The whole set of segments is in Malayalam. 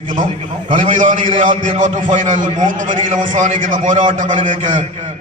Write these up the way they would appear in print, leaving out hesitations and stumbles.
കളിമൈതാനിയിലെ ആദ്യ ക്വാർട്ടർ ഫൈനൽ 3 വരിയിൽ അവസാനിക്കുന്ന പോരാട്ടങ്ങളിലേക്ക്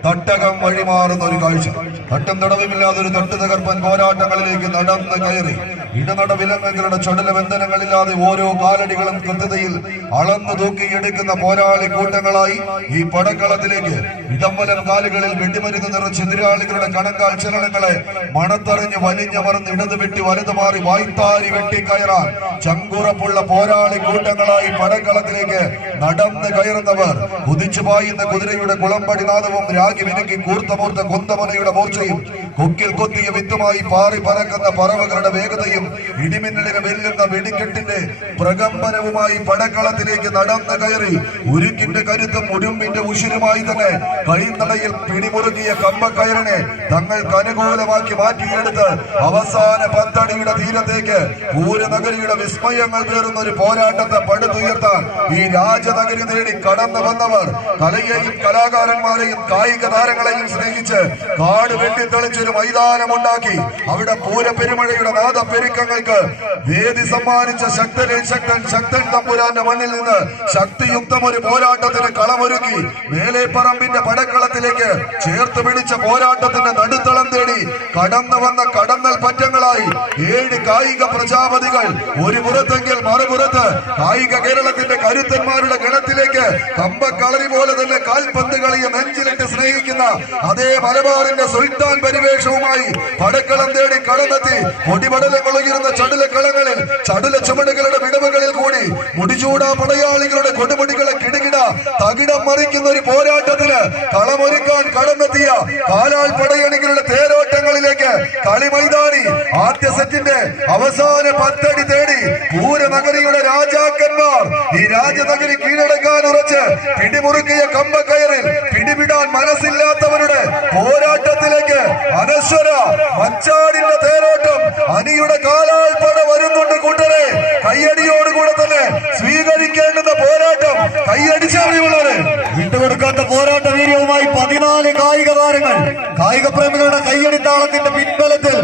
തട്ടകം വഴിമാറുന്ന ഒരു കാഴ്ച. തട്ടും തടവുമില്ലാതെ ഒരു തട്ട് തകർപ്പൻ പോരാട്ടങ്ങളിലേക്ക് നടന്ന് കയറി ഇടനട വിലങ്ങുകളുടെ ചുടല ബന്ധനങ്ങളില്ലാതെ ഓരോ കാലടികളും കൃത്യതയിൽ അളന്നു തൂക്കിയെടുക്കുന്ന പോരാളി കൂട്ടങ്ങളായി ഈ പടക്കളത്തിലേക്ക് ഇടംവലം കാലുകളിൽ വെടിമരുന്ന് നിറച്ച് എതിരാളികളുടെ കണങ്കാൽ ചലനങ്ങളെ മണത്തറിഞ്ഞ് വലിഞ്ഞമർന്ന് ഇടത് വെട്ടി വലതു മാറി വായ്ത്താരി വെട്ടിക്കയറാൻ ചങ്കുറപ്പുള്ള പോരാളി കൂട്ടങ്ങളായി പടക്കളത്തിലേക്ക് നടന്ന് കയറുന്നവർ കുതിച്ചു പായുന്ന കുതിരയുടെ കുളമ്പടി നാദവും രാഗി വിനക്കി കൂർത്തമൂർത്ത കൊന്തമനയുടെ മൂർച്ചയും കൊക്കിൽ കൊത്തിയ വിത്തുമായി പാറി പറക്കുന്ന പറവകളുടെ വേഗതയും ഇടിമിന്നലിന് വെല്ലുന്ന വെടിക്കെട്ടിന്റെ പ്രകമ്പനവുമായി പടക്കളത്തിലേക്ക് നടന്ന് കയറി ഉരുക്കിന്റെ കരുത്തും ഉടുമ്പിന്റെ ഉശിരുമായി തന്നെ കൈത്തടയിൽ പിടിമുറുക്കിയ കമ്പക്കയറിനെ തങ്ങൾക്ക് അനുകൂലമാക്കി മാറ്റിയെടുത്ത് അവസാന പത്തടിയുടെ തീരത്തേക്ക് പൂരനഗരിയുടെ വിസ്മയങ്ങൾ കയറുന്ന ഒരു പോരാട്ടത്തെ പടുത്തുയർത്താൻ ഈ രാജനഗരി നേടി കടന്നു വന്നവർ കലയെയും കലാകാരന്മാരെയും കായിക താരങ്ങളെയും സ്നേഹിച്ച് കാട് വെട്ടിത്തെളിച്ചൊരു മൈതാനമുണ്ടാക്കി അവിടെ പൂരപ്പെരുമഴയുടെ നാദപ്പെരുക്കങ്ങൾക്ക് വേദി സമ്മാനിച്ച ശക്തൻ തമ്പുരാന്റെ മണ്ണിൽ നിന്ന് ശക്തിയുക്തം ഒരു പോരാട്ടത്തിന് കളമൊരുക്കി മേലെപ്പറമ്പിന്റെ പടക്കളത്തിലേക്ക് ചേർത്ത് പിടിച്ച പോരാട്ടത്തിന്റെ നടുത്തളം തേടി കടന്നു വന്ന കടന്നൽ പറ്റങ്ങളായി 7 കായിക പ്രജാപതികൾ ഒരു പുറത്തെങ്കിൽ മറുപുറത്ത് കായിക കേരളത്തിന്റെ കരുത്തന്മാരുടെ ഗണത്തിലേക്ക് കമ്പക്കളരി പോലെ തന്നെ കാൽപന്ത് കളിയെ നെഞ്ചിലിട്ട് സ്നേഹിക്കുന്ന അതേ മലബാറിന്റെ സുൽത്താൻ പരിവേഷവുമായി പടക്കളം തേടി കടന്നെത്തി പൊടിപടലങ്ങളുയരുന്ന ചടുല കളങ്ങളിൽ ചടുല ചുമടുകളുടെ വിടവുകളിൽ കൂടി മുടിചൂട പടയാളികളുടെ കൊടുമുടികളെ കിടുകിട തകിടം മറിക്കുന്ന ഒരു പോരാട്ടത്തിന് കളമൊരുക്കാൻ കടന്നെത്തിയ കാലാൾ പടയണികളുടെ തേരോട്ടങ്ങളിലേക്ക് കളിമൈതാനി ആദ്യ സെറ്റിന്റെ അവസാന 10 അടി തേടി പൂരനഗരിയുടെ രാജാക്കന്മാർ ഈ രാജനഗരി കീഴടക്കാൻ ഉറച്ച് പിടിമുറുക്കിയ കമ്പക്കയറിൽ പിടിവിടാൻ മനസ്സില്ലാത്തവരുടെ പോരാട്ടത്തിലേക്ക് അനശ്വര മച്ചാടിന്റെ തേരോട്ടം അനിയുടെ കാലാൾ പട വരുന്നുണ്ട് കൂട്ടരെ. കയ്യടിയോടുകൂടെ തന്നെ സ്വീകരിക്കേണ്ടുന്ന പോരാട്ടം കയ്യടിച്ചറിയുള്ളവര് വിട്ടുകൊടുക്കാത്ത പോരാട്ട വീര്യവുമായി 14 കായിക താരങ്ങൾ കായിക പ്രേമികളുടെ കയ്യടിത്താളത്തിന്റെ പിൻബലത്തിൽ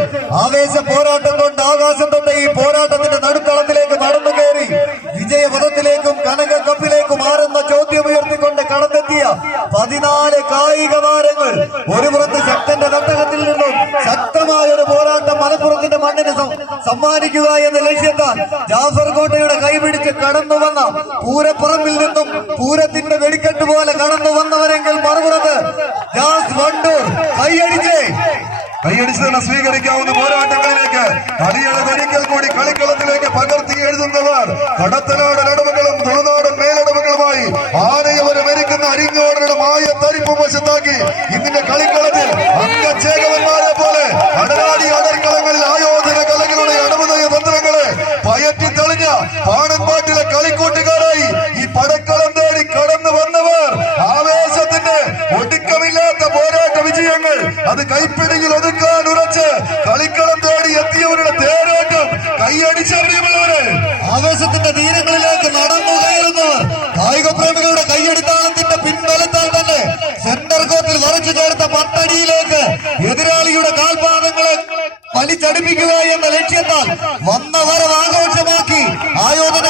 ആവേശ പോരാട്ടം കൊണ്ട് ആകാശം തൊട്ട് ഈ പോരാട്ടത്തിന്റെ നടുത്തളത്തിലേക്ക് നടന്നു കയറി വിജയപഥത്തിലേക്കും കനക കപ്പിലേക്കും മാറുന്ന ചോദ്യം ഉയർത്തിക്കൊണ്ട് കടന്നെത്തിയ 14 കായിക താരങ്ങൾ ഒരു പുറത്ത് ശക്തന്റെ തട്ടകത്തിൽ നിന്നും ശക്തമായ ഒരു പോരാട്ടം മലപ്പുറത്തിന്റെ മണ്ണിന് സമ്മാനിക്കുക എന്ന ലക്ഷ്യത്താൽ ജാഫർ കോട്ടയുടെ കൈപിടിച്ച് കടന്നു വന്ന പൂരപ്പറമ്പിൽ നിന്നും പൂരത്തിന്റെ വെടിക്കെട്ട് പോലെ കടന്നു വന്നവരെങ്കിൽ മറുപുറത്ത് ജാസ് വണ്ടൂർ കൈയടിച്ച് തന്നെ സ്വീകരിക്കാവുന്ന പോരാട്ടങ്ങളിലേക്ക് കളികളൊരിക്കൽ കൂടി കളിക്കളത്തിലേക്ക് പകർത്തി എഴുതുന്നവർ കടത്തനാട് നടുവുകളും തുളുനാടൻ മേലടവുകളുമായി ആനയവരെ മെരിക്കുന്ന അരിഞ്ഞോടരുടെ മായ തരിപ്പും വശത്താക്കി ഇതിന്റെ കളിക്കളത്തിൽ അംഗചേകവന്മാരെ പോലെ അടരാടി അടർക്കളങ്ങളിൽ ആയോധന കലകളുടെ അടവുനയ തന്ത്രങ്ങളെ പയറ്റി തെളിഞ്ഞ പാണൻപാട്ടിലെ കളിക്കൂട്ടുകാരായി ഈ പടക്കളം തേടി കടന്നു വന്നവർ ആവേശത്തിന്റെ ഒടുക്കമില്ലാത്ത പോരാട്ട വിജയങ്ങൾ അത് കൈപ്പിടിയിൽ ഒതുക്കാൻ ഉറച്ച് കളിക്കളം തേടി എത്തിയവരുടെ തേരോട്ടം കൈയടിച്ചറിയുന്നവര് ആവേശത്തിന്റെ തീരങ്ങളിലേക്ക് നടന്നു കയറുന്നവർ കായിക പ്രേമികളുടെ കൈയടിത്താളത്തിന്റെ പിൻബലത്താൽ തന്നെ സെന്റർ കോർട്ടിൽ വരച്ചു ചേർത്ത പത്തടിയിലേക്ക് എതിരാളിയുടെ കാൽപാദങ്ങളെ വലിച്ചടിപ്പിക്കുക എന്ന ലക്ഷ്യത്താൽ വന്ന വരവ് ആഘോഷമാക്കി ആയോധന